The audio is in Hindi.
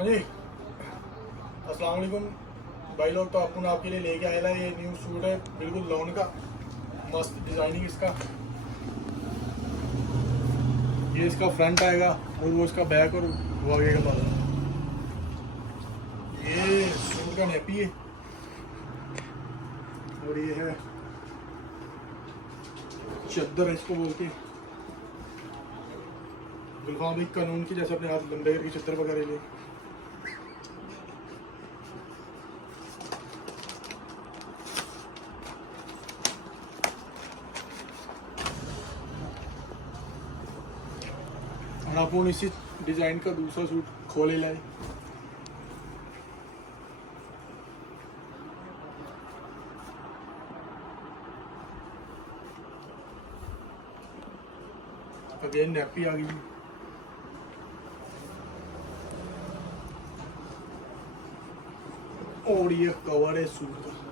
हाँ जी, अस्सलाम वालेकुम भाई लोग। तो अपन आपके लिए लेके आया है ये न्यू सूट है, बिल्कुल लॉन का, मस्त डिज़ाइनिंग इसका। ये इसका फ्रंट आएगा और वो इसका बैक और वो आगे का पास। ये सूट का नेपी है और ये है चद्दर, इसको बोलते हैं। गुलफाम भाई कानून की जैसे अपने हाथ लंबे करके चद्दर वगैरह ले। और अपन इसी डिज़ाइन का दूसरा सूट खोले लाए। अगेन नेपी आ गई और ये कवर है सूट का।